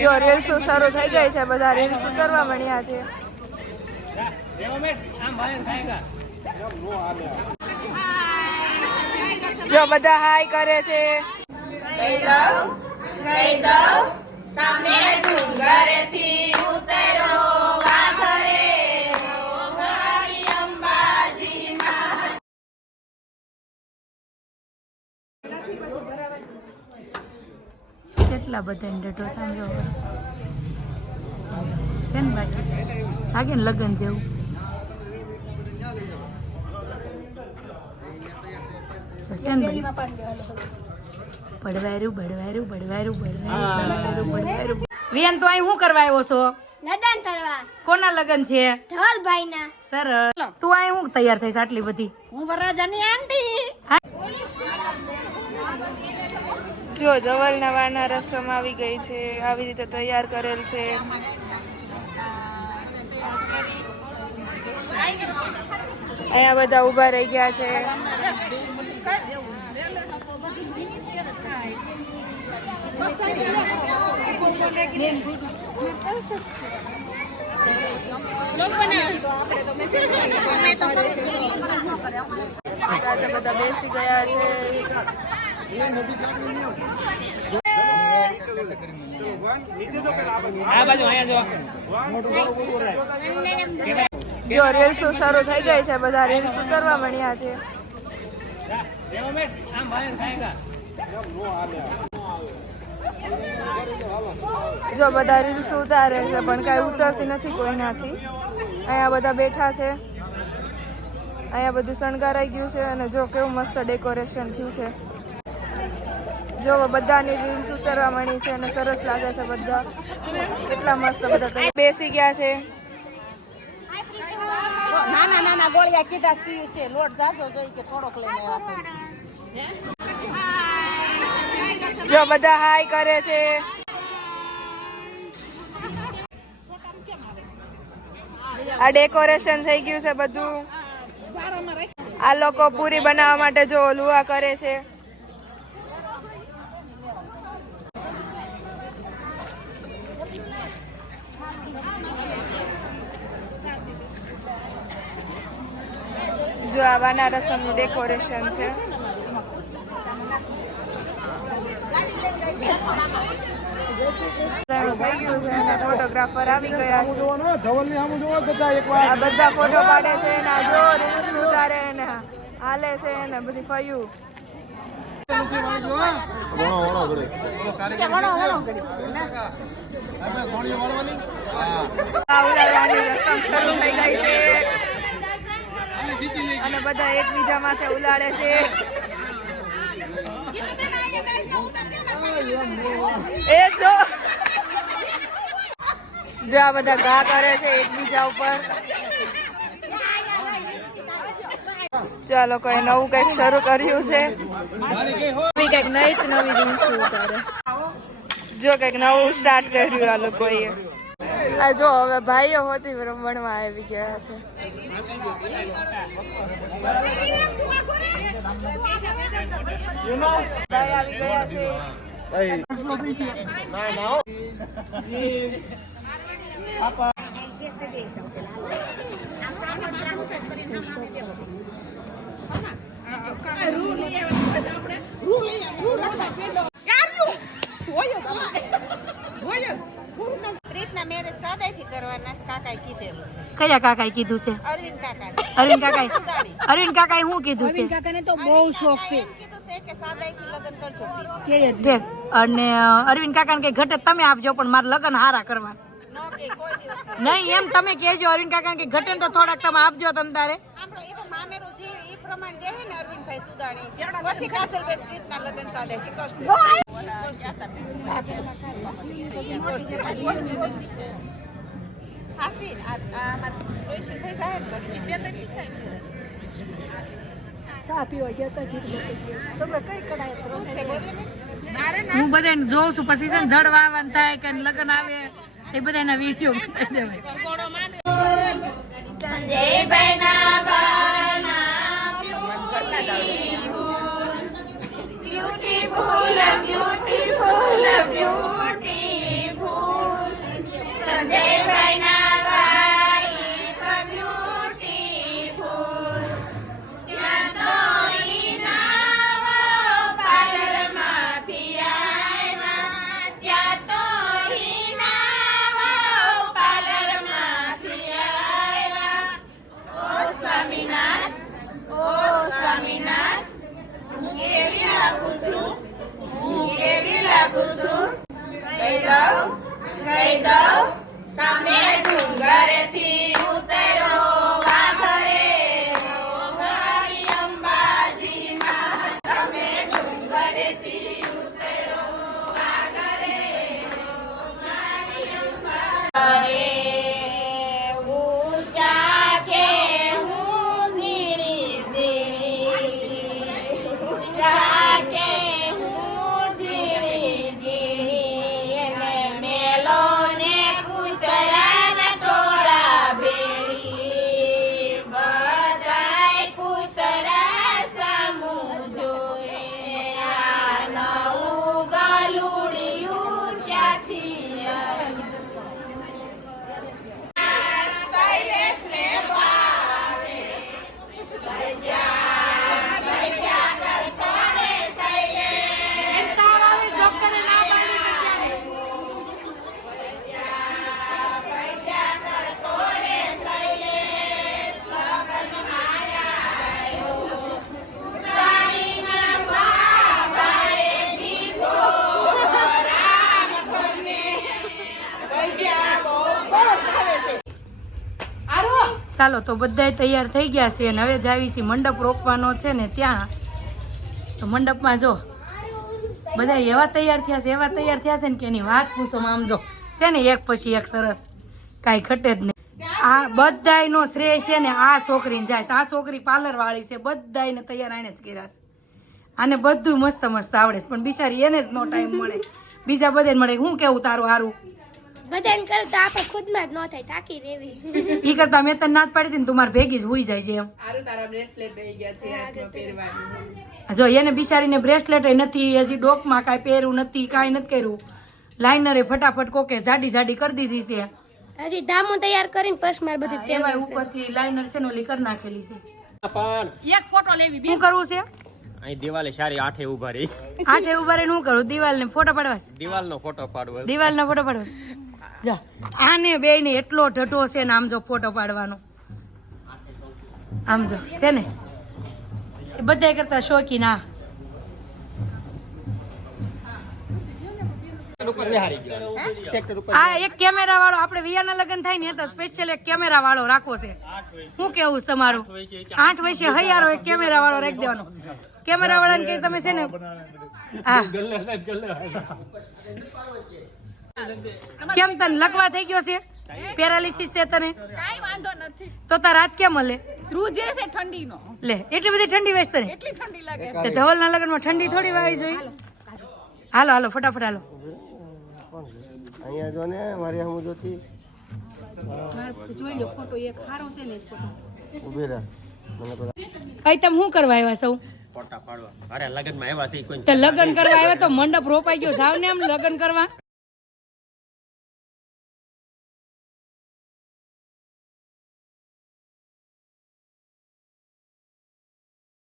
જો રીલ્સ શરૂ થઈ ગઈ છે, બધા રીલ્સ કરવા મળ્યા છે. જો બધા હાય કરે છે. કેટલા બધા ડેટો સમજો છે ને, બાકી લાગે ને લગ્ન જેવું. વિયન તો અહીં શું કરવા આવ્યો છો? લગન કરવા. કોના લગન છે? ધવલભાઈના. સરસ. તું અહીં શું તૈયાર થઈ આટલી બધી? હું વરરાજાની આંટી. જો ધવલના વાના રસમ આવી ગઈ છે, આવી રીતે તૈયાર કરેલ છે. અહીંયા બધા ઊભા રહી ગયા છે. રાજા બધા બેસી ગયા છે. જો રીલ્સ શરૂ થઈ ગઈ છે, બધા રીલ્સ કરવા મળ્યા છે. જો બધા રીલ્સ ઉતારે છે પણ કઈ ઉતરતી નથી કોઈનાથી. અહીંયા બધા બેઠા છે. અહીંયા બધું શણગારાઈ ગયું છે અને જો કેવું મસ્ત ડેકોરેશન થયું છે. જો બધાની રીલ્સ ઉતારવા મળી છે અને સરસ લાગે છે. બધા કેટલા મસ્ત બધા બેસી ગયા છે. નાના નાના ગોળિયા કીધા પીયું છે. લોટ જાજો જોઈ કે થોડોક લઈને આવ્યા છે. જો બધા હાય કરે છે. આ ડેકોરેશન થઈ ગયું છે બધું. આ લોકો પૂરી બનાવવા માટે જો લુવા કરે છે. જો આ વાના રસમનું ડેકોરેશન છે. ફોટોગ્રાફર આવી ગયા છે. આ બધા ફોટો પાડે છે ને જો રીલ્સ ઉતારે ને હાલે છે ને બધી ફયું. ઉલાળવાની રસમ શરૂ થઈ ગઈ છે અને બધા એકબીજા માથે ઉલાળે છે. એ જો આ બધા ઘા કરે છે એકબીજા ઉપર. જો આ લોકોએ નવું કઈક શરૂ કર્યું છે. કઈક નવી રીલ્સ ઉતારે. જો કઈક નવું સ્ટાર્ટ કર્યું આ લોકોએ. આ જો હવે ભાઈઓ હોતી રમવા આવી ગયા છે. ભાઈ આવી ગયા છે. રીતના મેરેજ સાદાઈથી કરવાના કાકાએ કીધેલું છે. કયા કાકાએ કીધું છે? અરવિંદ કાકા. અરવિંદ કાકાએ શું કીધું છે? અરવિંદ કાકાને તો બહુ શોખ છે. કીધું છે કે સાદાઈથી લગ્ન કરજો. દેખ અને અરવિંદ કાકાને કઈ ઘટે તમે આપજો પણ મારે લગ્ન હારા કરવા છે. નહીં એમ તમે કહેજો અરવિંદ કાકાને કઈ ઘટે તો થોડાક તમે આપજો તમ તારે. આપણો એ તો મામેરું જે એ પ્રમાણે દે ને અરવિંદભાઈ સુદાણી પછી કાજલબેન રીતના લગ્ન સાદાઈથી કરશે. હાસી આમાં ડોઈશન થઈ જાય ને બે તરી થાય. ચા પીવા ગયા હતા તમે કઈ કડાય શું છે બોલે ને? હું બધાને જોઉં છું પછી છે ને જડવા આવવાનું થાય કે લગ્ન આવે એ બધાના વિડીયો બનાવી દેવાય. બ્યુટીફુલ બ્યુટીફુલ બ્યુટીફુલ દઉં સામે ડુંગરેથી ઉતરો વાઘરે મારી અંબાજી માં સામે ડુંગરેથી ઉતરો વાઘરે મારી અંબાજી ઉષા કે હું ઝીણી ઝીણી ઉષા કે હું ઝીણી ઝીણી એને મેલો ને કૂતરાના ટોળા ભેળી બધાય કૂતરા સામું જોએ આ નવું ગલુડિયું ક્યાંથી શૈલેષ ને ભાવે ભજા ભજા કરતો રે શૈલેષ ડોક્ટરે ના પાડી ભજા કરતો રે શૈલેષ લગન આયો રાણીના બાબાએ દીધો રામ ઘરને ભજા બહુ ભાવે છે. ચાલો તો બધાય તૈયાર થઈ ગયા છે અને હવે જાવી છે મંડપ રોપવાનો છે ને ત્યાં. તો મંડપમાં જો બધા એવા તૈયાર થયા છે ને કે એની વાત પૂછો. આમ જો છે ને એક પછી એક સરસ, કાંઈ ઘટે જ નહીં. આ બધાયનો શ્રેય છે ને આ છોકરીને જાય છે. આ છોકરી પાર્લર વાળી છે, બધાયને તૈયાર આને જ કર્યા છે. આને બધું મસ્ત મસ્ત આવડે છે, પણ બિચારી એને જ નો ટાઈમ મળે, બીજા બધાને મળે. શું કેવું તારું? હારું બધાને કરતા આપણે ખુદમાં જ ન થાય, ટાંકી રેવી. ઈ કરતા મેં તને ના જ પાડી હતી ને, તું મારી ભેગી જ હોઈ જાય છે એમ. જો એને બિચારીને બ્રેસલેટ નથી, હજી ડોકમાં કાંઈ પહેર્યું નથી, કાંઈ નથી કર્યું. લાઇનરે ફટાફટ કોકે જાડી જાડી કરી દીધી છે. હજી ધામું તૈયાર કરીને પછી મારે બધું એમાં ઉપરથી લાઇનર છે ને ઓલી કરી નાખેલી છે. પણ એક ફોટો લેવી, શું કરવું છે? અહીં દિવાલે સારી આઠે ઉભા રહી, આઠે ઉભા રહીને શું કરું? દિવાલને ફોટો પાડવા છે? દિવાલનો ફોટો પાડવો. દિવાલનો ફોટો પાડવો છે. જા આને બેયને એટલો ઢઢો છે ને, આમ જો ફોટો પાડવાનો, આમ જો છે ને એ બધા કરતા શોખીન. આ ઉપર બેહારી ગયો ટ્રેક્ટર ઉપર. આ એક કેમેરા વાળો, આપણે વિયાના લગ્ન થાય ને તો સ્પેશિયલ એક કેમેરા વાળો રાખવો છે. શું કેવું તમારું? 8 વર્ષે હૈયારો એક કેમેરા વાળો રાખી દેવાનો. કેમેરા વાળાને કહી તમે છે ને, હા કેમ તને લકવા થઈ ગયો છે? પેરાલિસિસ છે તને? કાઈ વાંધો નથી. તો તાર રાત કેમ મળે? ધ્રુજે છે ઠંડીનો. લે એટલી બધી ઠંડી વેચ તને? એટલી ઠંડી લાગે. તે ધવલના લગ્નમાં ઠંડી થોડી વાવી જોઈએ. હાલો હાલો ફટાફટ હાલો. અહીંયા જો ને મારી હમુ જોતી જોઈ લો ફોટો, એક હારો છે ને એક ફોટો. ઉભી રહે. મને તો કઈ તમે શું કરવા આવ્યા સૌ? ફોટા પાડવા. અરે લગનમાં આવ્યા છે કોઈ. તે લગ્ન કરવા આવ્યા તો મંડપ રોપાઈ ગયો. જાવ ને આમ લગ્ન કરવા.